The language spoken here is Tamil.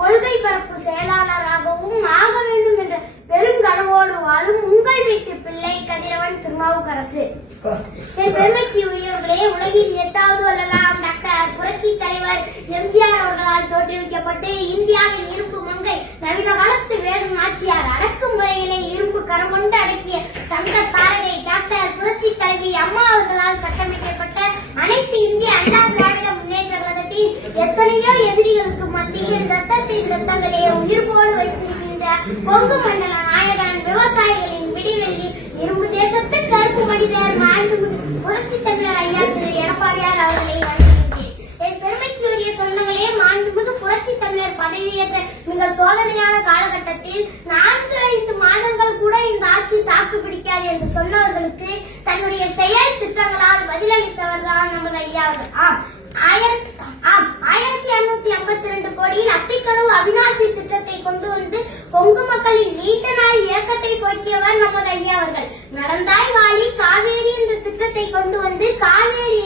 கொள்கை பரப்பு செயலாளராகவும் ஆக வேண்டும் என்ற பெருங்கனவோடு வாழும் உங்கள் வீட்டு பிள்ளை கதிரவன் திருநாவுக்கரசு. என் பெருமைக்கு உரியவர்களே, உலகின் 8வது வல்லலாம் டாக்டர் புரட்சி தலைவர் எம்ஜிஆர் அவர்களால் தோற்றுவிக்கப்பட்டு இந்தியாவின் இரும்பு மங்கை நவீன காலத்து வேலு நாச்சியார் அடக்குமுறைகளை இரும்பு கரம் கொண்டு அடக்கிய தங்க தாரகை டாக்டர் புரட்சி தலைவி அம்மா அவர்களால் கட்டமைக்கப்பட்ட அனைத்து இந்திய அண்ணா திராவிட முன்னேற்ற கழகத்தின் எத்தனையோ எதிரிகளுக்கு மத்தியில் ரத்தத்தின் ரத்தங்களே உயிர்ப்போடு வைத்திருக்கின்ற கொங்கு மண்டல நாயகன் விவசாயிகளின் விடிவெள்ளி இரும்பு தேசத்து கருப்பு மனிதர் மாண்புமிகு புரட்சி தலைவர் ஐயா திரு எடப்பாடியார் அவர்களை வணங்குகிறேன். என் பெருமைக்குரிய சொந்தங்களே, மாண்புமிகு புரட்சி தமிழர் பதவியேற்ற மிக சோதனையான காலகட்டத்தில் 4-5 மாதங்கள் கூட இந்த ஆட்சி தாக்கு பிடிக்காது என்று சொன்னவர்களுக்கு தன்னுடைய செயல் திட்டங்களால் பதிலளித்தவர் தான் நமது ஐயா அவர்கள். 1252 கோடியில் அத்திக்கடவு அவிநாசி திட்டத்தை கொண்டு வந்து கொங்கு மக்களின் நீண்ட நாள் இயக்கத்தை போக்கியவர் நமது ஐயா அவர்கள். நடந்தாய் வாழி காவேரி என்ற திட்டத்தை கொண்டு வந்து காவேரி